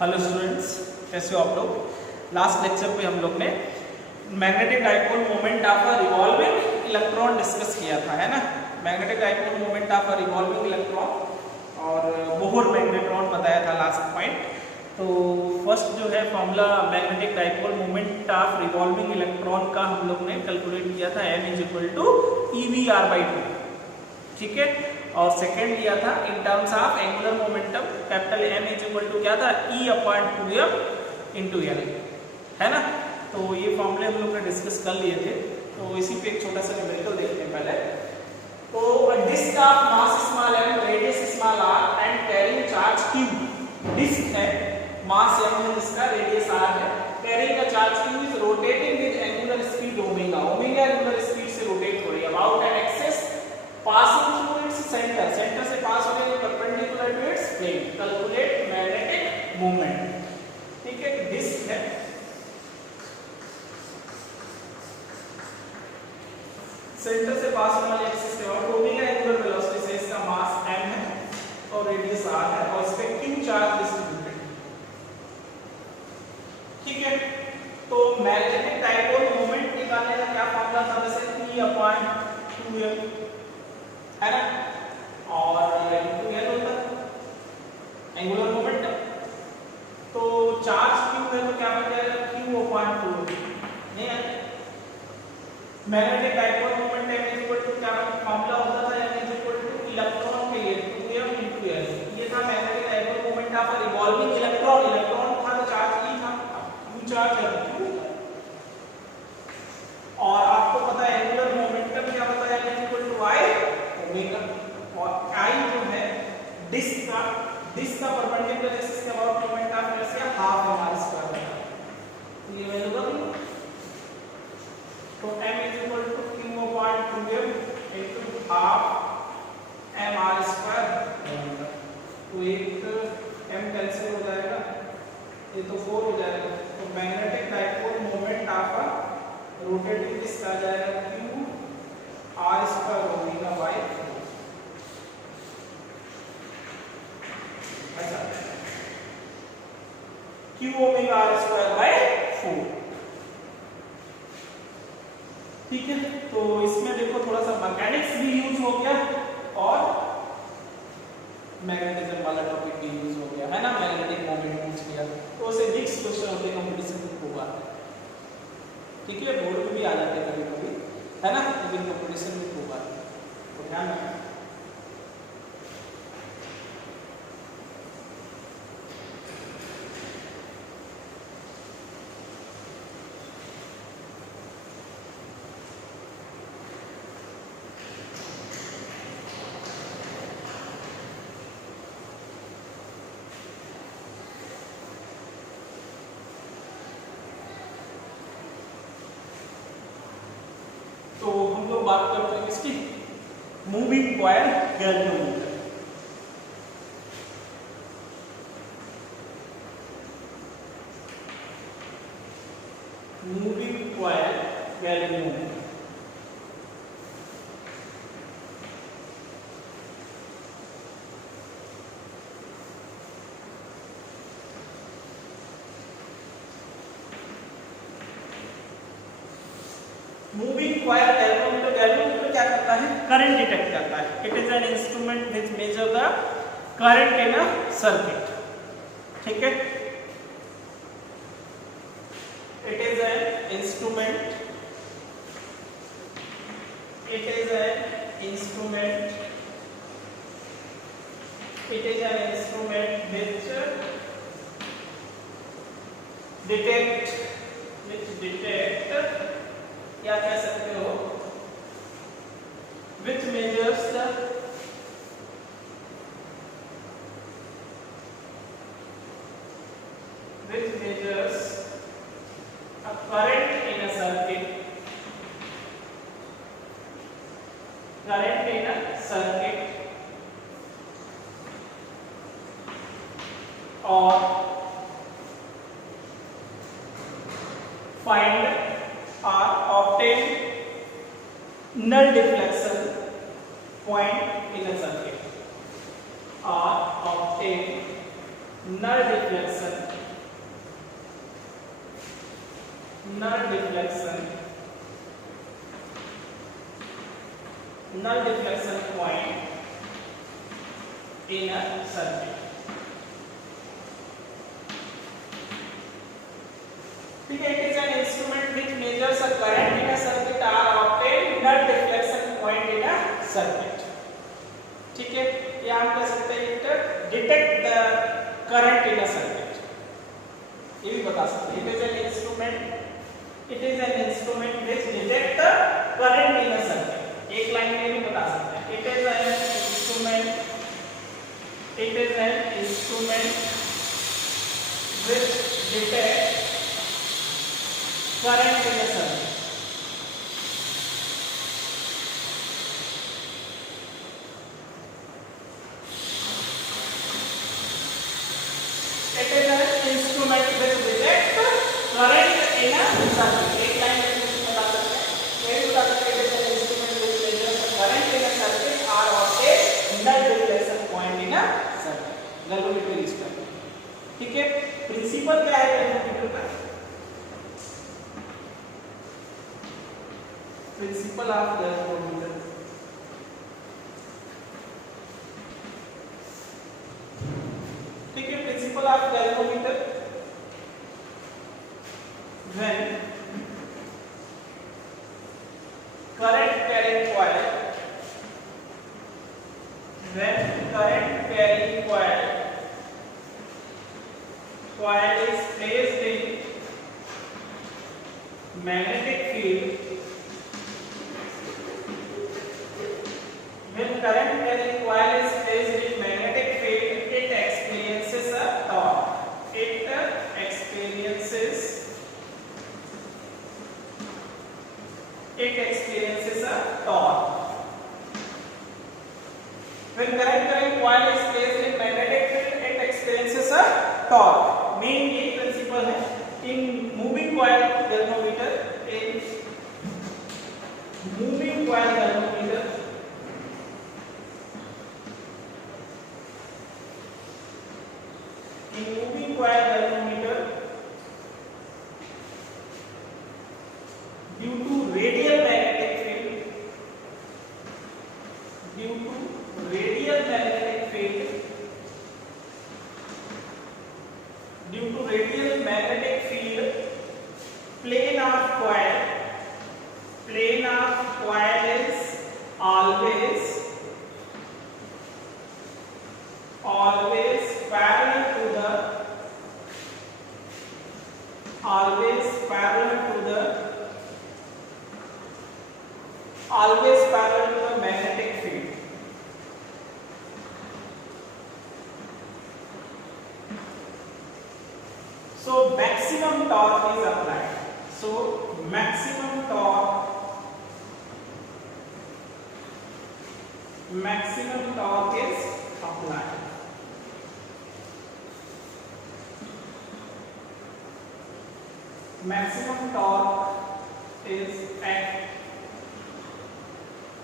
Hello students, कैसे हो आप लोग। लास्ट लेक्चर पे हम लोग ने magnetic dipole moment of a revolving electron discuss किया था, है ना। Magnetic dipole moment of a revolving electron और बोहर मैग्नेट्रॉन बताया था लास्ट पॉइंट। तो फर्स्ट जो है formula magnetic dipole moment of revolving electron का हम लोग ने कैलकुलेट किया था, m = EV/2, ठीक है। और सेकेंड लिया था in terms of angular momentum, capital M क्या था, E/2m × L, है ना। तो ये फॉर्मूले हम लोग ने डिस्कस कर लिए थे, तो इसी पे एक छोटा सा न्यूमेरिकल देखते हैं पहले। तो disc of mass small m, radius small r and carrying charge q, disc है, मास m है जिसका, रेडियस r है, कैरिंग का charge q is rotating with angular speed omega, omega angular speed से रोटेट हो रही है about an axis passing through its center, center से पास होने के perpendicular to its plane. Calculate magnetic movement, ठीक है। डिस्क है, सेंटर से पास होने वाले एक्सिस के और ओमेगा एंगुलर वेलोसिटी से इसका मास m है और रेडियस r है और इस पे q चार्ज डिस्ट्रीब्यूटेड, ठीक है। तो मैग्नेटिक डाइपोल मोमेंट निकालने का क्या फार्मूला था, वैसे E/2m, है ना, और इनटू L होता है एंगुलर मोमेंटम। तो चार्ज q है तो क्या बन जाएगा, Q/2 नहीं है। मैग्नेटिक डाइपोल मोमेंट m क्या फॉर्मूला होता था, m इलेक्ट्रॉन के लिए 2m × L, ये था magnetic dipole moment of a revolving electron. Electron था तो चार्ज E था, q चार्ज है q। और आपको पता है एंगुलर मोमेंटम क्या बताया, y ओमेगा, और I जो है डिस्क का परपेंडिकुलर एक्सिस के about moment of inertia half m/2 है, ये वैल्यू रख लो। तो m = Q/2m × हाफ m/2, तो एक m कैंसिल हो जाएगा, ये तो 4 हो जाएगा। तो magnetic dipole moment of a rotating disc आ जाएगा Q/2 ओमेगा/4। अच्छा, Q/2/4, ठीक है। तो इसमें देखो थोड़ा सा मैकेनिक्स भी यूज हो गया और मैग्नेटिज्म वाला टॉपिक भी यूज हो गया, है ना। मैग्नेटिक मोमेंट यूज किया तो उसे नेक्स्ट क्वेश्चन होते कंपटीशन में होगा, ठीक है। बोर्ड में भी आ जाते हैं कभी कभी, है ना, लेकिन कंपटीशन में होगा तो ध्यान रखना। तो हम लोग बात करते हैं किसकी, moving coil galvanometer. Moving coil galvanometer, moving coil galvanometer क्या करता है, करंट डिटेक्ट करता है। It is an instrument which measure the current in a circuit, ठीक है। It is an instrument which detect या कह सकते हो which measures a current in a circuit, or find or obtain null deflection point in a circuit, or obtain null deflection point in a circuit. ठीक है, it is an instrument which measures a current in a circuit are obtained null deflection point in a circuit. ठीक है, या हम कह सकते हैं it detect the current in a circuit, ये भी बता सकते हैं. It is an instrument which detect the current in a circuit. एक लाइन में भी बता सकते हैं. It is an instrument which detect current in a circuit. It is an instrument which detect current in a circuit. एक line में बता सकते हैं. ये बता सकते हैं. It is an instrument which measures the current in a circuit are obtained null deflection point in a circuit. Galvanometer use करते हैं. ठीक है, प्रिंसिपल क्या है गैल्वेनोमीटर का? Principle of galvanometer. ठीक है, principle of galvanometer. When current carrying coil is placed in magnetic field. When current carrying coil is placed in magnetic field, it experiences a torque. When current carrying coil is placed in magnetic field, it experiences a torque. Main ये principle है. In moving coil galvanometer, due to radial magnetic field, plane of coil is always parallel to the magnetic field. So maximum torque is applied. Maximum torque is applied. Maximum torque is at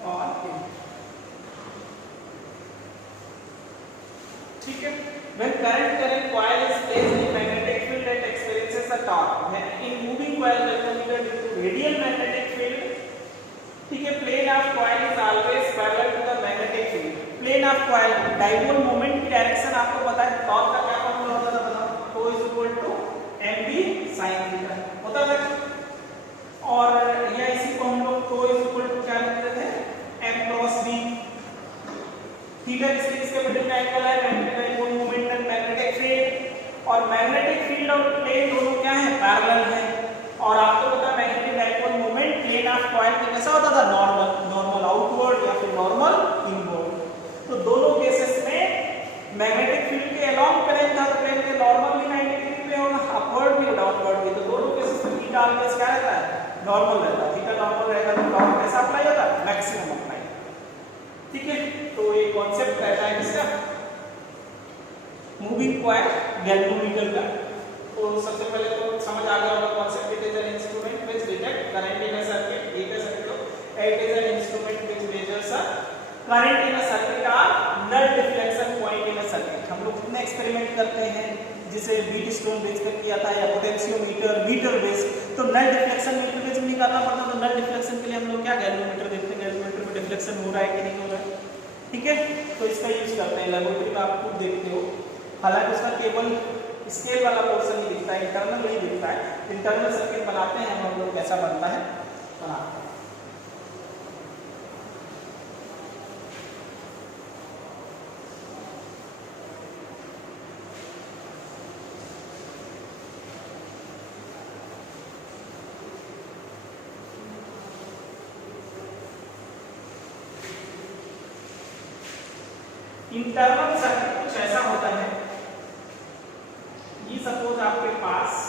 or in. ठीक है. When current carrying coil is placed in magnetic field, it experiences a torque. When in moving coil galvanometer, due to radial magnetic field, ठीक है, plane of coil is always parallel to the magnetic field. Plane of coil dipole moment की direction आपको पता है. Torque का क्या formula होता था बताओ? Τ = mv sin थीटा होता था. और या इसी को हम लोग Τ = क्या लिखते थे? m cross v. थीटा इसके मिडिल का एंगल है. Magnetic dipole moment and magnetic field, और मैग्नेटिक फील्ड और प्लेन दोनों क्या है? पैरेलल है. और आपको पता है magnetic dipole moment plane of coil में कैसा होता था? नॉर्मल आउटवर्ड या फिर नॉर्मल इनवर्ड. तो दोनों केसेस में मैग्नेटिक फील्ड के अलोंग प्लेन था तो प्लेन के नॉर्मल भी 90 डिग्री पे होगा, अपवर्ड भी डाउनवर्ड भी. तो दोनों केसेस में थीटा ऑलवेज क्या रहता है? नॉर्मल रहता है. थीटा नॉर्मल रहेगा तो टॉर्क कैसा अप्लाई होता है? Maximum apply. ठीक है, तो ये कॉन्सेप्ट रहता है किसका? मूविंग कॉइल गैल्वेनोमीटर का. तो सबसे पहले तो समझ आ गया होगा concept. It is an instrument which detect current in a circuit. ये कह सकते हो it is an instrument which measures a current in a circuit और null deflection point in a circuit. हम लोग कितने एक्सपेरिमेंट करते हैं, जिसे बीट स्टोन बेस पर किया था, या पोटेंशियोमीटर, मीटर बेस, तो नल डिफ्लेक्शन मीटर बेस में निकालना पड़ता, तो नल डिफ्लेक्शन के लिए हम लोग क्या गैल्वेनोमीटर देखते हैं, गैल्वेनोमीटर में डिफ्लेक्शन हो रहा है कि नहीं हो रहा है, ठीक है, तो इसका यूज करते हैं। लेबोरेटरी में आप खुद देखते हो, हालांकि उसका केवल स्केल वाला पोर्शन ही दिखता है, इंटरनल नहीं दिखता है। इंटरनल सर्किट बनाते हैं हम लोग, कैसा बनता है बनाते हैं। इंटरनल सर्किट कुछ ऐसा होता है, ये सपोज आपके पास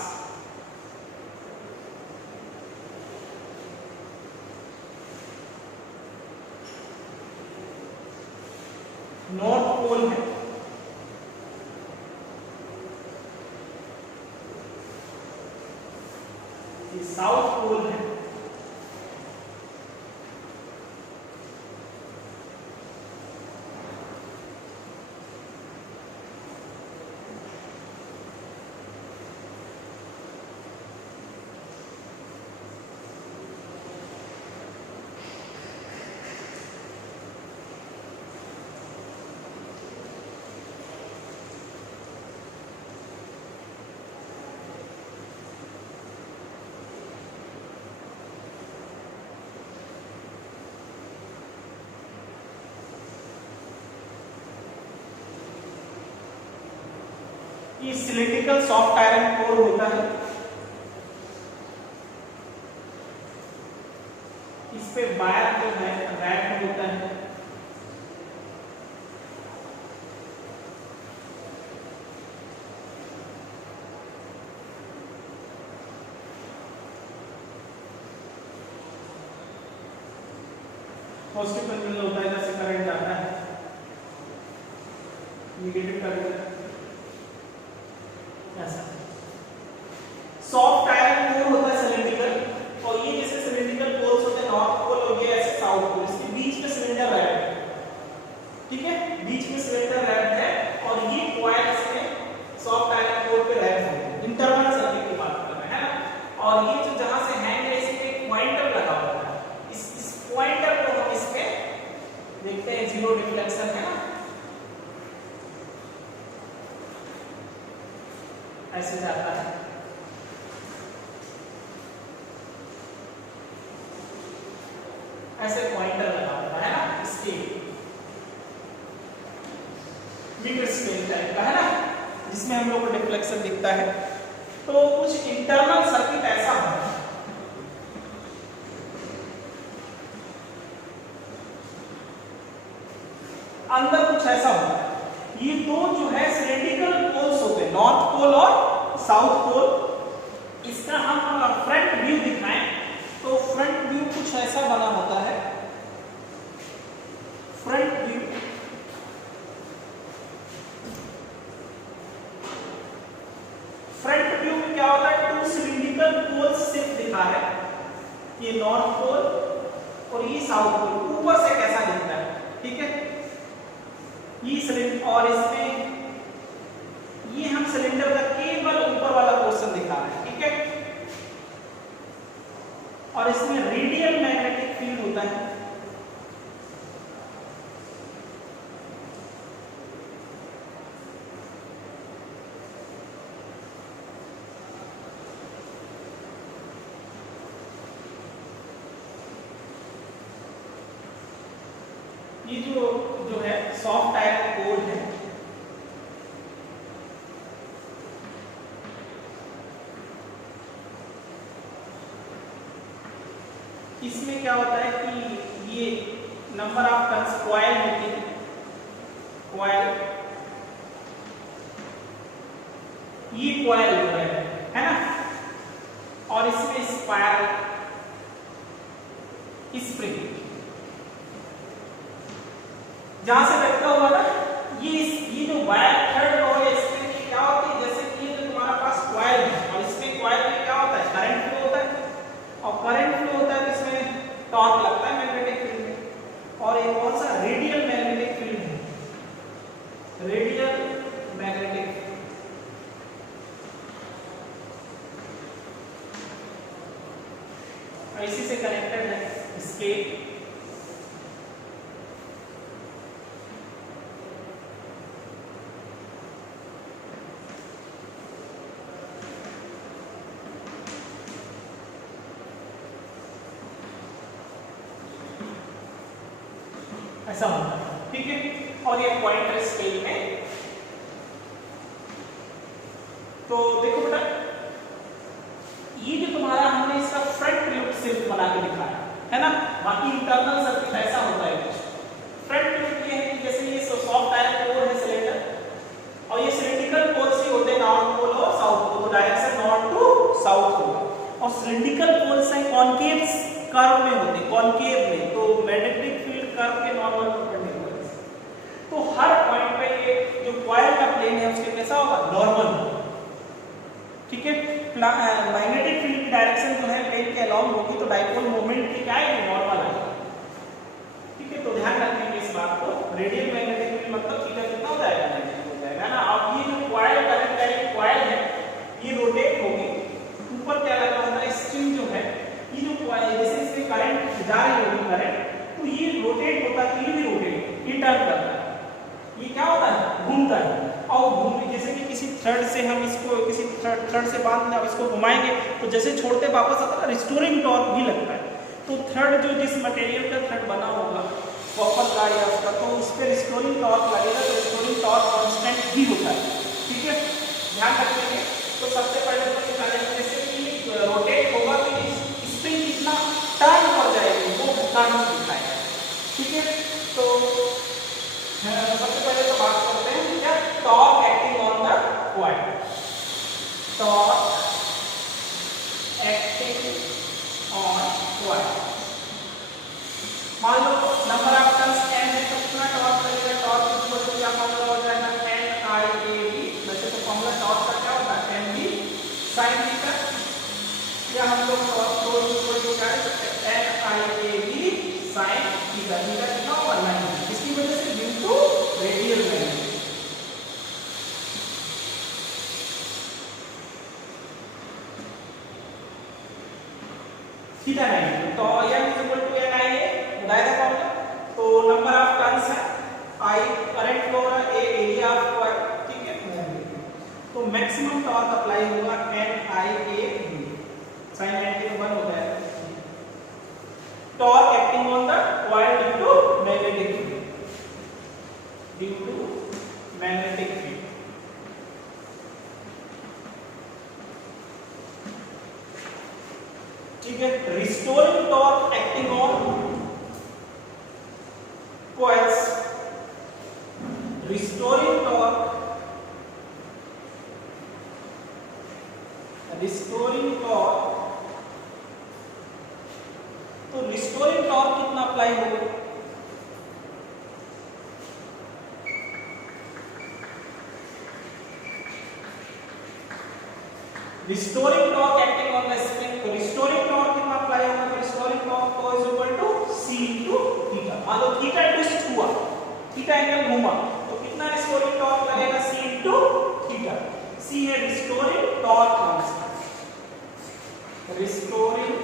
नॉर्थ पोल है, ये साउथ पोल है, ये सिलिंड्रिकल सॉफ्ट आयरन कोर होता है, इस पे वायर जो है रैप्ड होता है, पॉजिटिव टर्मिनल होता है, जैसे करंट जाता है, नेगेटिव टर्मिनल ऐसा। सॉफ्ट आयरन कोर होता है सिलिंड्रिकल, और ये जैसे सिलिंड्रिकल पोल्स होते हैं नॉर्थ पोल और ये ऐसे साउथ पोल, इसके बीच में सिलेंडर रैप है, ठीक है, बीच में सिलेंडर रैप है, और ये कॉइल इसमें सॉफ्ट आयरन कोर पे रैप है। इंटरनल सर्किट की बात कर रहे हैं ना, और ये जो जहां से हैंग है इस पे पॉइंटर लगा हुआ है, इस पॉइंटर को हम इसमें देखते हैं, जीरो डिफ्लेक्शन है ना, ऐसे जाता है, ऐसे पॉइंटर लगा होता है ना, स्केल मीटर स्केल टाइप का है ना, जिसमें हम लोग को डिफ्लेक्शन दिखता है। तो कुछ इंटरनल सर्किट ऐसा होता है, अंदर कुछ ऐसा होता है, ये दो जो है सिलिंड्रिकल पोल्स होते हैं, नॉर्थ पोल और साउथ पोल। इसका हम फ्रंट व्यू दिखाएं तो फ्रंट व्यू कुछ ऐसा बना होता है, फ्रंट व्यू में क्या होता है, टू सिलिंड्रिकल पोल्स सिर्फ दिखा है, ये नॉर्थ पोल और ये साउथ पोल, ऊपर से कैसा दिखता है, ठीक है, ये सिलेंडर, और इसमें ये हम सिलेंडर का केवल ऊपर वाला पोर्शन दिखा रहे हैं, ठीक है, और इसमें रेडियल मैग्नेटिक फील्ड होता है, ये जो है सॉफ्ट आयरन कोर है, इसमें क्या होता है कि ये नंबर ऑफ टर्न्स कॉइल होती है, कॉइल, ये कॉइल जो है ना, और इसमें स्पाइरल स्प्रिंग, जहां से लटका हुआ था ये जो वायर थर्ड रो है, इसमें क्या होती है, जैसे कि जो तुम्हारा पास कॉइल है और इसमें कॉइल में क्या होता है, करंट फ्लो होता है, और करंट फ्लो होता है तो इसमें टॉर्क लगता है मैग्नेटिक फील्ड में, और एक कौन सा रेडियल मैग्नेटिक फील्ड है, रेडियल मैग्नेटिक, इसी से कनेक्टेड है स्केल। ऐसा होता है, ठीक है। और ये पॉइंटर स्केल में, तो देखो बेटा, ये जो तुम्हारा हमने इसका फ्रंट ट्यूब सिर्फ बना के दिखाया है ना, बाकी इंटरनल सर्किट ऐसा होता है कुछ। फ्रंट ट्यूब ये है कि जैसे ये सॉफ्ट आयरन कोर है सिलेंडर, और ये सिलिंड्रिकल पोल्स ही होते हैं, नॉर्थ पोल और साउथ पोल, तो डायरेक्शन नॉर्थ टू साउथ होगा। और सिलिंड्रिकल पोल्स हैं कॉनकेव कर्व में होते हैं, कॉनकेव में, तो मैग्नेटिक फील्ड कर्व के नॉर्मल परपेंडिकुलर। तो हर पॉइंट पे ये जो कॉइल का प्लेन है उसके कैसा होगा, नॉर्मल, ठीक है। मैग्नेटिक फील्ड की डायरेक्शन जो है प्लेन के अलोंग होगी, तो डाइपोल मोमेंट की क्या है, नॉर्मल है, ठीक है। तो ध्यान रखेंगे इस बात को, रेडियल मैग्नेटिक फील्ड मतलब थीटा कितना हो जाएगा, नेगेटिव हो जाएगा ना। अब ये जो कॉइल करंट डायरेक्ट कॉइल है ये रोटेट होगी, ऊपर क्या लगा होता है, स्ट्रिंग जो है, ये जो कॉइल जैसे इसमें करंट जा रही होगी करंट, तो ये रोटेट होता है, ये भी रोटेट, ये टर्न करता है, ये क्या होता है, घूमता है। और घूम, जैसे कि किसी थ्रेड से हम इसको किसी थ्रेड से बांध अब इसको घुमाएंगे, तो जैसे छोड़ते वापस आता है, रिस्टोरिंग टॉर्क भी लगता है। तो थ्रेड जो जिस मटेरियल का थ्रेड बना होगा कॉपर का या उसका, तो उस पर रिस्टोरिंग टॉर्क लगेगा, तो रिस्टोरिंग टॉर्क कांस्टेंट भी होता है, ठीक है, ध्यान रखेंगे। तो सबसे पहले तो निकालेंगे जैसे कि रोटेट होगा तो स्प्रिंग कितना टर्न कर जाएगी, वो टर्न दिखाएगा, ठीक है। तो सबसे पहले तो बात करते हैं क्या, torque acting on the coil, torque acting on coil. मान लो नंबर ऑफ टर्न्स n है, तो कितना टॉर्क लगेगा, टॉर्क इक्वल टू क्या फॉर्मूला हो जाएगा, NIAB। वैसे तो फॉर्मूला टॉर्क का क्या होता है, NB sin थीटा, या हम लोग टॉर्क को इक्वल टू क्या लिख सकते हैं, NIAB sin थीटा, थीटा कितना होगा, 90, इसकी वजह से due to radial magnetic. Theta 90, तो n इक्वल टू NIA बताया था फॉर्मूला। तो नंबर ऑफ टर्न्स है, I करंट फ्लो है, A एरिया ऑफ कॉइल, ठीक है। तो मैक्सिमम टॉर्क अप्लाई होगा NIAB sin 90 तो 1 हो जाएगा। Torque acting on the coil due to magnetic field, due to magnetic field, ठीक है। Restoring torque acting on coils, restoring torque, restoring torque, तो रिस्टोरिंग टॉर्क कितना अप्लाई होगा, restoring torque acting on the spring, तो restoring torque कितना apply होगा, तो restoring torque को is equal to C into theta. मान लो थीटा ट्विस्ट हुआ, थीटा एंगल घूमा, तो कितना रिस्टोरिंग टॉर्क लगेगा, C इनटू थीटा। C है restoring torque constant, restoring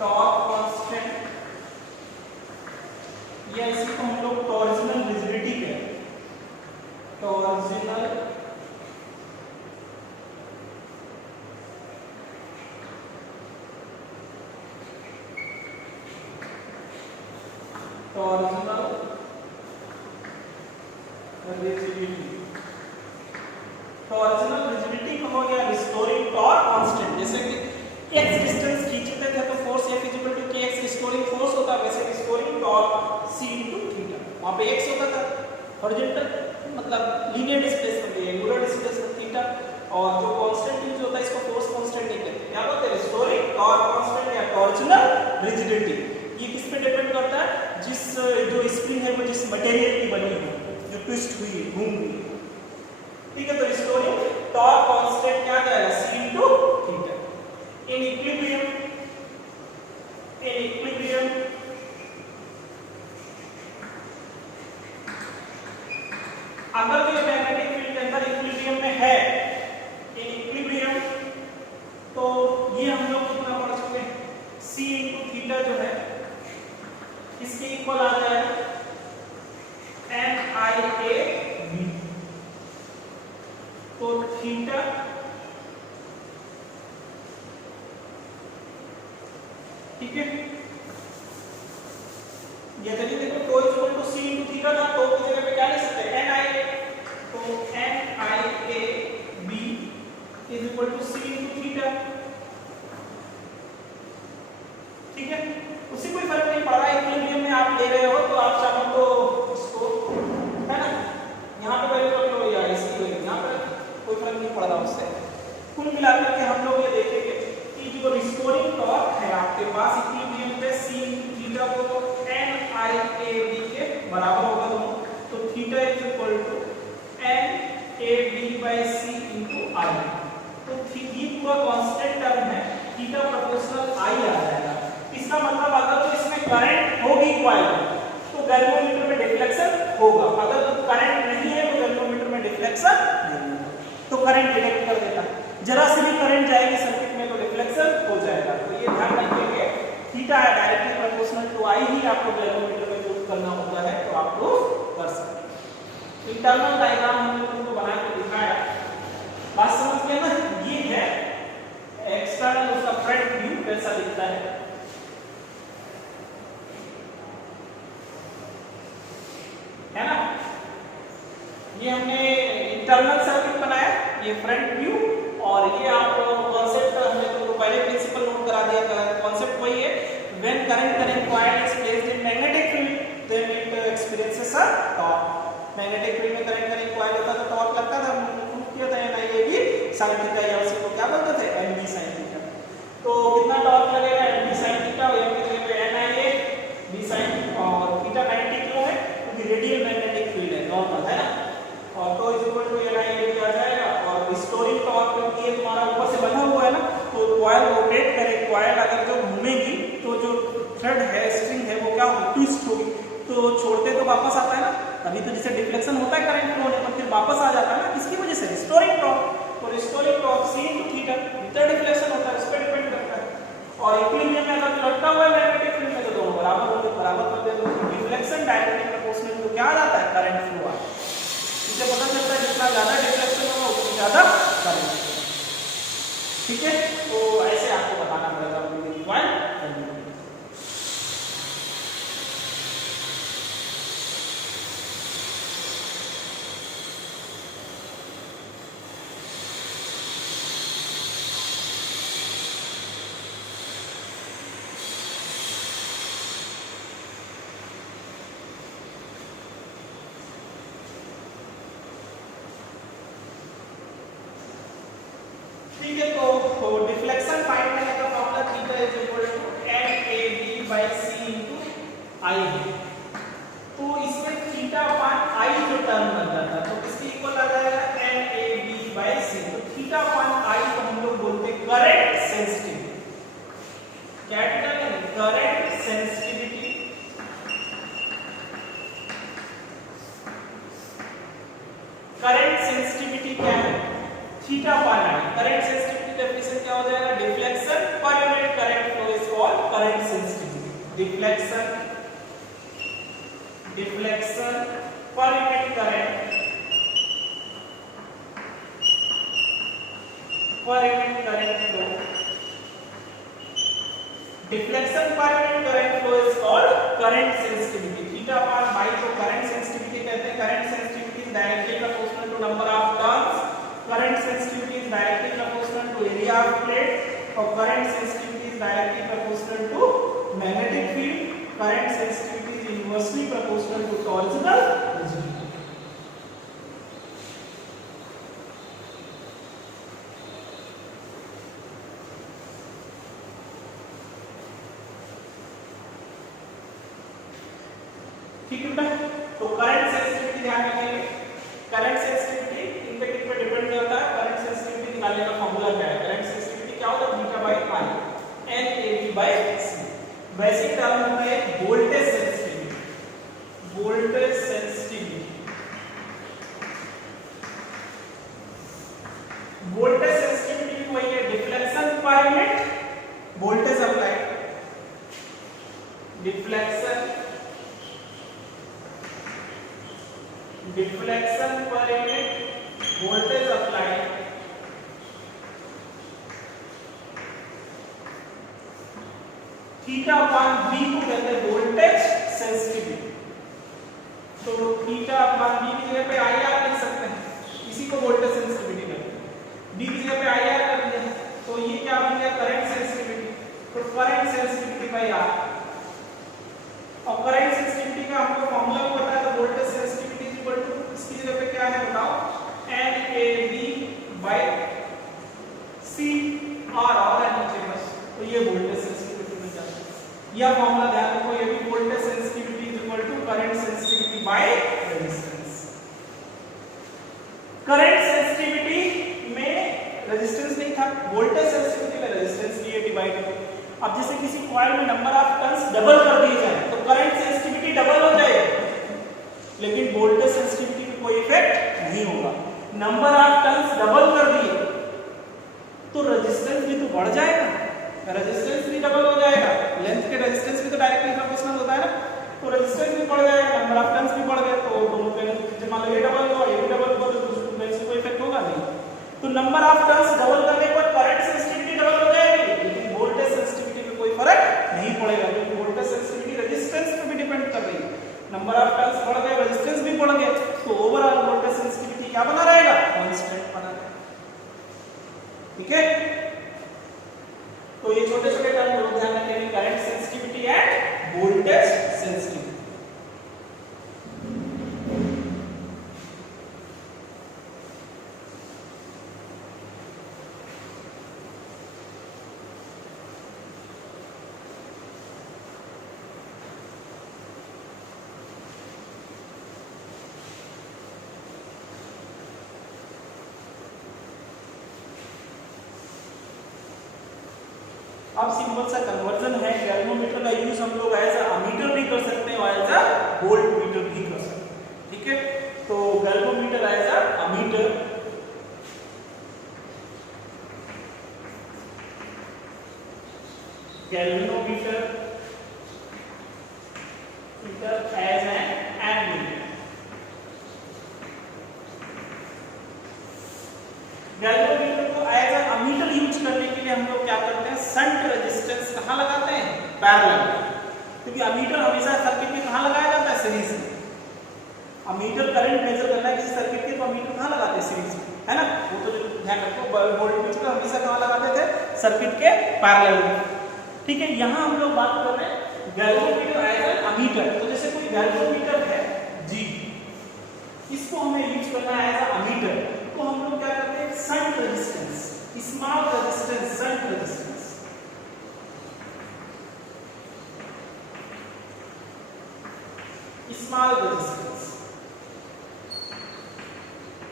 torque constant, या इसी को हम लोग टॉर्जनल रिजिडिटी कहते हैं, टॉर्जनल रिजिडिटी, टॉर्जनल रिजिडिटी कहो या रिस्टोरिंग टॉर्क कांस्टेंट। जैसे कि x डिस्टेंस खींचते थे तो force F equal to kx restoring force होता है, वैसे restoring torque C into theta. वहां पे x होता था हॉरिजॉन्टल मतलब linear displacement, angular displacement theta, और जो कांस्टेंट यूज होता है इसको फोर्स कांस्टेंट नहीं कहते, क्या बोलते हैं, रिस्टोरिंग टॉर्क कांस्टेंट या टॉर्जनल रिजिडिटी। ये किस पे डिपेंड करता है, जिस जो स्प्रिंग है वो जिस मटेरियल की बनी है, जो ट्विस्ट हुई है, घूम गई, ठीक है। तो रिस्टोरिंग टॉर्क कांस्टेंट क्या जाएगा, C into theta. In equilibrium in equilibrium अगर जो मैग्नेटिक फील्ड के अंदर इक्विलिब्रियम में है, इन इक्विलिब्रियम, तो ये हम लोग कितना पढ़ चुके हैं, c इंटू थीटा जो है इसके इक्वल आ जाएगा NIAB। तो थीटा ठीक है, ये चलिए देखो tau equal to c into theta था, तो की जगह पे क्या ले सकते हैं NIA, तो NIAB is equal to c into theta. ठीक है, उसी कोई फर्क नहीं पड़ रहा है, इक्विलिब्रियम में आप ले रहे हो तो आप चाहो तो इसको है ना यहाँ पे वैल्यू रख लो या इसी वैल्यू यहाँ पे, कोई फर्क नहीं पड़ रहा उससे। कुल मिलाकर के हम लोग ये देखेंगे कि जो रिस्टोरिंग टॉर्क है आपके पास इक्विलिब्रियम पे c इंटू थीटा को NIAB के बराबर होगा दोनों, तो theta is equal to NAB/c into I। तो ये पूरा कांस्टेंट टर्म है, थीटा प्रोपोर्शनल I आ जाएगा। इसका मतलब अगर तो इसमें करंट होगी कॉइल तो गैल्वेनोमीटर में डिफ्लेक्शन होगा, अगर तो करंट नहीं है तो गैल्वेनोमीटर में डिफ्लेक्शन नहीं होगा, तो करंट डिटेक्ट कर देता है। जरा से भी करंट जाएगी सर्किट में तो डिफ्लेक्शन हो जाएगा। तो ये ध्यान रखिए theta directly proportional to I ही आपको गैल्वेनोमीटर में यूज करना होता है, तो आप लोग कर सकते हैं। इंटरनल डायग्राम हमने तुमको बना के दिखाया, बात समझ गए ना। ये है एक्सटर्नल उसका फ्रंट व्यू कैसा दिखता है। है ना, ये हमने इंटरनल सर्किट बनाया, ये फ्रंट व्यू, और ये आप कॉन्सेप्ट हमने तो पहले प्रिंसिपल नोट करा दिया था। कॉन्सेप्ट वही है, when current coil is placed in magnetic field then it experiences a torque. Magnetic field में करंट कॉइल होता तो टॉर्क लगता था, हमने प्रूव किया था NIAB sin थीटा, या उसी को क्या बोलते थे NB sin थीटा। तो कितना टॉर्क लगेगा NB sin थीटा, या फिर NIAB sin, और थीटा 90 किलो है क्योंकि रेडियल मैग्नेटिक फील्ड है, नॉर्मल है ना, और तो इज इक्वल टू NIAB आ जाएगा। और रिस्टोरिंग टॉर्क क्योंकि ये तुम्हारा ऊपर से बंधा हुआ है ना, तो कॉइल रोटेट करे, कॉइल अगर जो घूमेगी तो जो थ्रेड है, स्ट्रिंग है, वो क्या होगी, ट्विस्ट होगी, तो छोड़ते तो वापस आता है ना, तभी तो जिसे डिफ्लेक्शन होता है करंट फ्लो होने पर, फिर वापस आ जाता है ना, किसकी वजह से, रिस्टोरिंग टॉर्क। तो restoring torque c into theta, भीतर डिफ्लेक्शन होता है, उस पर डिपेंड करता है। और इक्विलिब्रियम में अगर लटका हुआ है मैग्नेटिक फील्ड में तो दोनों बराबर होंगे, बराबर कर दे तो डिफ्लेक्शन डायरेक्टली प्रोपोर्शनल टू क्या आ जाता है, करंट फ्लो आता है। इससे पता चलता है जितना ज्यादा डिफ्लेक्शन होगा उतनी ज्यादा करंट। ठीक है, तो ऐसे आपको बताना पड़ेगा पॉइंट। ठीक है, तो डिफ्लेक्शन फाइंड करने का formula theta is equal to NAB/c into I है। तो इसमें थीटा अपान I जो टर्म बन जाता है तो किसके इक्वल आ जाएगा, NAB/c। तो थीटा अपान I को हम लोग बोलते हैं current sensitivity, capital N, current sensitivity. Current sensitivity क्या है, theta upon I। Current sensitivity definition क्या हो जाएगा, deflection per unit current flow is called current sensitivity. Deflection per unit current, per unit current flow, deflection per unit current flow is called current sensitivity. Theta upon I को current sensitivity कहते हैं। Current sensitivity is directly proportional to number of turns, current sensitivity is directly proportional to area of plate, और current sensitivity is directly proportional to magnetic field, current sensitivity is inversely proportional to torsional rigidity। ठीक है बेटा, तो current sensitivity ध्यान रखिए, current sensitivity इन पे किस पे डिपेंड करता है, करंट सेंसिटिविटी निकालने का फार्मूला क्या है, करंट सेंसिटिविटी क्या होता है, theta by I, NAB/c। Basic term होता है voltage sensitivity. Voltage sensitivity, voltage sensitivity वही है deflection per unit voltage applied, deflection per unit voltage applied theta upon v को कहते हैं वोल्टेज सेंसिटिविटी। तो थीटा अपॉन v की जगह पे IR लिख सकते हैं, इसी को वोल्टेज सेंसिटिविटी कहते हैं। v की जगह पे IR कर दिया तो ये क्या बन गया करंट सेंसिटिविटी। तो करंट सेंसिटिविटी बाय R, और करंट सेंसिटिविटी का हमको फार्मूला भी पता है, तो voltage sensitivity is equal to इसकी जगह पे क्या है बताओ NAV बाय C R और नीचे बस, तो ये वोल्टेज सेंसिटिविटी बन जाता है। यह फार्मूला ध्यान रखो, ये भी voltage sensitivity is equal to current sensitivity by resistance. Current sensitivity में रेजिस्टेंस नहीं था, वोल्टेज सेंसिटिविटी में रेजिस्टेंस लिए डिवाइड। अब जैसे किसी कॉइल में नंबर ऑफ टर्न्स डबल कर दिए जाए तो करंट सेंसिटिविटी डबल हो जाएगी, लेकिन वोल्टेज सेंसिटिविटी पे कोई इफेक्ट नहीं होगा। नंबर ऑफ टर्न्स डबल कर दिए तो रेजिस्टेंस भी तो बढ़ जाएगा, रेजिस्टेंस भी डबल हो जाएगा, लेंथ के रेजिस्टेंस भी तो डायरेक्टली प्रोपोर्शनल होता है ना, तो रेजिस्टेंस भी बढ़ जाएगा, नंबर ऑफ टर्न्स भी बढ़ गए, तो दोनों पे जब मान लो ये डबल हुआ ये भी डबल हुआ तो दूसरे में से कोई इफेक्ट होगा नहीं। तो नंबर ऑफ टर्न्स डबल करने पर करंट सेंसिटिविटी डबल हो जाएगी, लेकिन वोल्टेज सेंसिटिविटी पे कोई फर्क नहीं पड़ेगा, क्योंकि वोल्टेज सेंसिटिविटी रेजिस्टेंस पे भी डिपेंड कर रही है। नंबर ऑफ टर्न्स बढ़ गए, रेजिस्टेंस भी बढ़ गया, तो ओवरऑल वोल्टेज सेंसिटिविटी क्या बना रहेगा, कांस्टेंट बना रहेगा। ठीक है, तो ये छोटे छोटे टर्म जरूर ध्यान रखेंगे, current sensitivity end voltage sensitivity. अब सिंपल सा कन्वर्जन है, गैल्वेनोमीटर का यूज हम लोग एज अ अमीटर भी कर सकते हैं और एज अ वोल्टमीटर भी कर सकते हैं। ठीक है, तो galvanometer as a ammeter, galvanometer as an ammeter. Galvanometer को एज अ अमीटर यूज करने के लिए हम लोग क्या करते हैं, शंट रेजिस्टेंस कहां लगाते हैं, पैरेलल, क्योंकि अमीटर हमेशा सर्किट में कहां लगाया जाता है, सीरीज में। अमीटर करंट मेजर करना है किसी सर्किट के, तो अमीटर कहां लगाते हैं, सीरीज में, है ना, वो तो ध्यान रखो। वोल्टमीटर हमेशा कहां लगाते थे, सर्किट के पैरेलल में। ठीक है, यहां हम लोग बात कर रहे हैं गैल्वेनोमीटर एज एन अमीटर। तो जैसे कोई गैल्वेनोमीटर है जी, इसको हमें यूज करना है एज अ अमीटर, तो हम लोग क्या करते हैं, shunt resistance, small resistance, shunt resistance, small resistance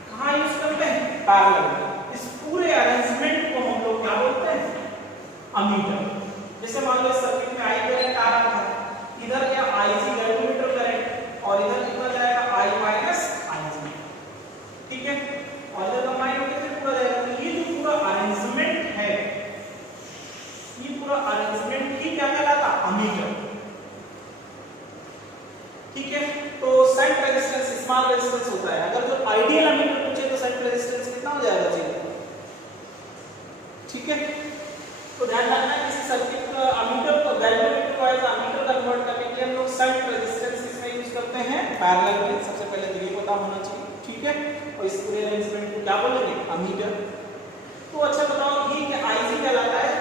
कहां यूज करते हैं, पैरेलल। इस पूरे अरेंजमेंट को हम लोग क्या बोलते हैं, अमीटर। जैसे मान लो इस सर्किट में I करंट आ रहा था, इधर क्या IC गैल्वेनोमीटर करंट, और इधर कितना जाएगा I माइनस IC। ठीक है, और इधर कंबाइन होकर फिर पूरा जाएगा। तो ये जो पूरा अरेंजमेंट है, ये पूरा अरेंजमेंट ही क्या कहलाता, अमीटर। ठीक है, तो शंट रेजिस्टेंस स्मॉल रेजिस्टेंस होता है। अगर जो आइडियल अमीटर पूछे तो शंट रेजिस्टेंस कितना हो जाएगा जी। ठीक है, तो ध्यान रखना है किसी सर्किट का अमीटर को गैल्वेनोमीटर को एज अमीटर कन्वर्ट करने के लिए हम लोग शंट रेजिस्टेंस इसमें यूज करते हैं, पैरेलल में। सबसे पहले तो ये पता होना चाहिए। ठीक है, और इस पूरे अरेंजमेंट को क्या बोलेंगे, अमीटर। तो अच्छा बताओ ये क्या IC कहलाता है,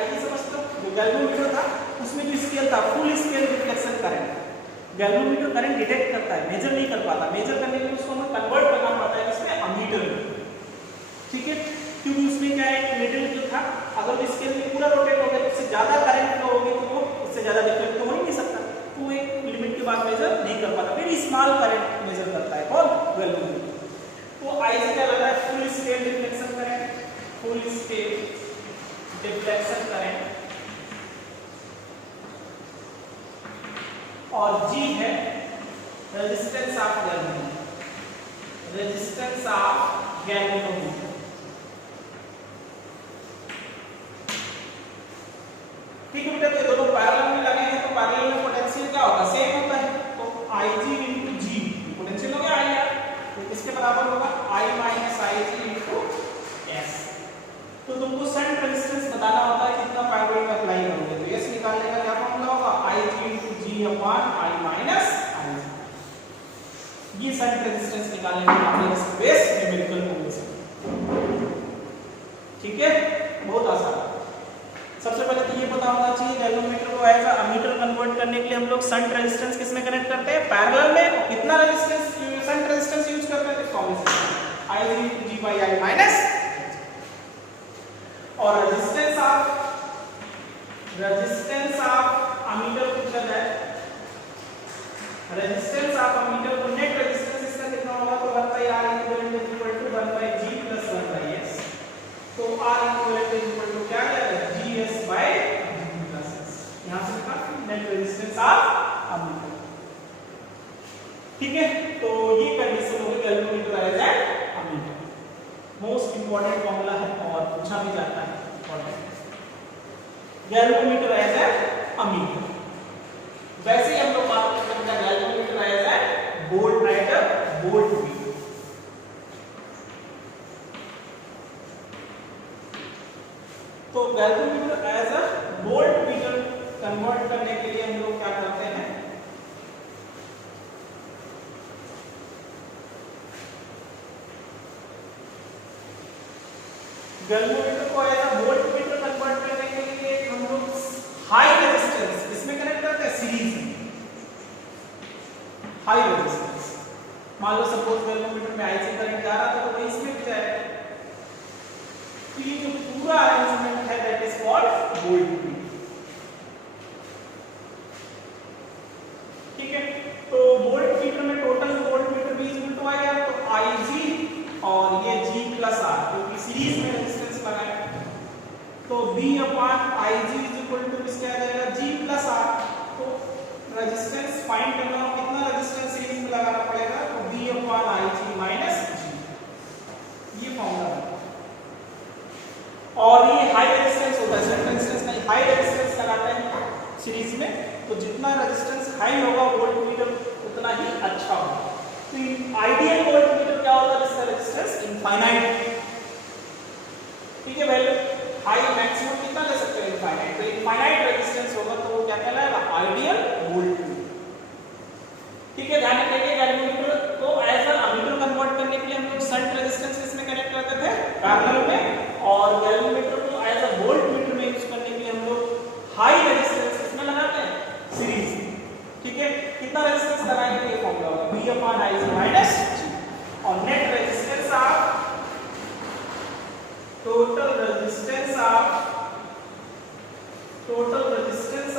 IC समझते हो, जो गैल्वेनोमीटर था उसमें जो स्केल था, full scale reflection current. Galvanometer current detect करता है, मेजर नहीं कर पाता, मेजर करने के लिए उसको हमें कन्वर्ट करना पड़ता है इसमें अमीटर में। ठीक है, क्योंकि उसमें क्या है, नीडल जो था अगर इसके लिए पूरा रोटेट हो गया तो उससे ज्यादा करंट फ्लो होगी, तो वो उससे ज्यादा डिफरेंट तो हो ही नहीं सकता, तो वो एक लिमिट के बाद मेजर नहीं कर पाता, फिर स्मॉल करंट मेजर करता है कौन, गैल्वेनोमीटर। तो IC क्या लगा है, full scale deflection current, full scale deflection current. और G है resistance of galvano, resistance of galvanometer. ठीक है बेटा, तो ये दोनों पैरेलल में लगे हैं, तो पैरेलल में पोटेंशियल क्या होगा, सेम होता है, तो Ig into G पोटेंशियल हो गया I, तो किसके बराबर होगा I minus Ig into S। तो तुमको शंट रेजिस्टेंस बताना होता है कितना पैरेलल में अप्लाई करोगे, तो S निकालने का क्या फॉर्मूला होगा Ig into G upon I minus Ig। ये शंट रेजिस्टेंस निकालने के मामले में बेस न्यूमेरिकल फॉर्मूला। ठीक है, बहुत आसान। सबसे पहले तो ये पता होना चाहिए गैल्वेनोमीटर को एज अ अमीटर कन्वर्ट करने के लिए हम लोग शंट रेजिस्टेंस किस में कनेक्ट करते हैं, पैरेलल में। कितना रेजिस्टेंस शंट रेजिस्टेंस यूज करते हैं, formula I G by I minus। और रेजिस्टेंस ऑफ अमीटर पूछा जाए, रेजिस्टेंस ऑफ अमीटर को नेट रेजिस्टेंस इसका कितना होगा, तो 1 by R equivalent is equal to 1 by G plus 1 by S। तो R equivalent is equal to क्या है, GS by G plus S। यहां से लिखा नेट रेजिस्टेंस ऑफ अमीटर। ठीक है, तो ये कंडीशन होगी galvanometer as an ammeter. Most important formula है और पूछा भी जाता है, important. Galvanometer as an ammeter. वैसे ही हम लोग बात करते हैं galvanometer as an voltmeter, voltmeter. तो galvanometer as a voltmeter convert करने के लिए हम लोग क्या करते हैं, गैल्वेनोमीटर को एज अ वोल्टमीटर कन्वर्ट करने के लिए हम लोग हाई रेजिस्टेंस इसमें कनेक्ट करते हैं, सीरीज में। हाई रेजिस्टेंस, मान लो सपोज गैल्वेनोमीटर में आईसी करंट जा रहा था, तो इसमें भी जाएगा। तो ये जो पूरा अरेंजमेंट है दैट इज कॉल्ड वोल्टमीटर। ठीक है, तो वोल्टमीटर में टोटल वोल्टमीटर भी इक्वल टू आएगा, तो Ig और ये G प्लस R क्योंकि सीरीज में रेजिस्टेंस लगा है, तो V upon Ig is equal to किसके आ जाएगा, G प्लस R। तो रेजिस्टेंस फाइंड करना हो, कितना रेजिस्टेंस सीरीज में लगाना पड़ेगा, तो V upon Ig minus G। ये फॉर्मूला है। और ये हाई रेजिस्टेंस होता है, शंट रेजिस्टेंस नहीं, हाई रेजिस्टेंस लगाते हैं सीरीज में, तो जितना रेजिस्टेंस हाई होगा वोल्टमीटर उतना ही अच्छा होगा। तो आइडियल वोल्टमीटर क्या होता है, जिसका रेजिस्टेंस इनफाइनाइट। ठीक है, वैल्यू हाई मैक्सिमम कितना ले सकते हैं, इनफाइनाइट। तो इनफाइनाइट रेजिस्टेंस होगा तो वो क्या कहलाएगा, आइडियल वोल्टमीटर। ठीक है, ध्यान रखिए गैल्वेनोमीटर को एज अ अमीटर कन्वर्ट करने के लिए हम लोग शंट रेजिस्टेंस किसमें कनेक्ट करते थे, पैरेलल में। और गैल्वेनोमीटर को एज अ वोल्टमीटर में यूज करने के लिए हम लोग हाई रेजिस्टेंस किसमें लगाते हैं, सीरीज। ठीक है, कितना रेजिस्टेंस लगाएंगे, ये फॉर्मूला होगा V upon Ig minus G। और net resistance of total resistance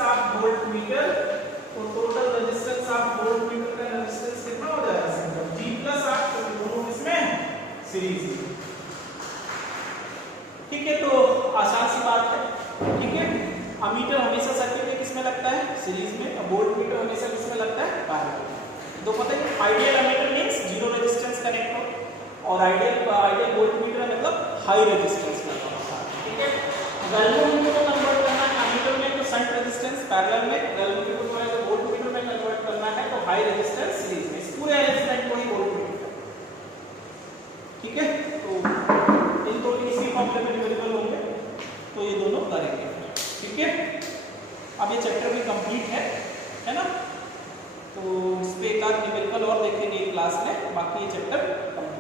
of voltmeter, तो टोटल रेजिस्टेंस ऑफ वोल्टमीटर का रेजिस्टेंस कितना हो जाएगा, G प्लस R, तो दोनों किसमें सीरीज। ठीक है, तो आसान सी बात है। ठीक है, अमीटर हमेशा सर्किट में किसमें लगता है, सीरीज में, और वोल्टमीटर हमेशा किसमें लगता है, पैरेलल में। तो पता है ideal ammeter means zero resistance connect हो, और आइडियल वोल्टमीटर मतलब हाई रेजिस्टेंस लगा होता है। ठीक है, गैल्वेनोमीटर को कन्वर्ट करना है अमीटर में, तो शंट रेजिस्टेंस पैरेलल में, गैल्वेनोमीटर को एज वोल्टमीटर में कन्वर्ट करना है तो हाई रेजिस्टेंस सीरीज में। इस पूरे अरेंजमेंट को ही वोल्टमीटर। ठीक है, तो इन दोनों इसी फॉर्मूले में डिविजिबल होंगे, तो ये दोनों करेंगे। ठीक है, अब ये चैप्टर भी कंप्लीट है ना, तो इस पे एक आध न्यूमेरिकल और देखेंगे क्लास में, बाकी ये चैप्टर कंप्लीट।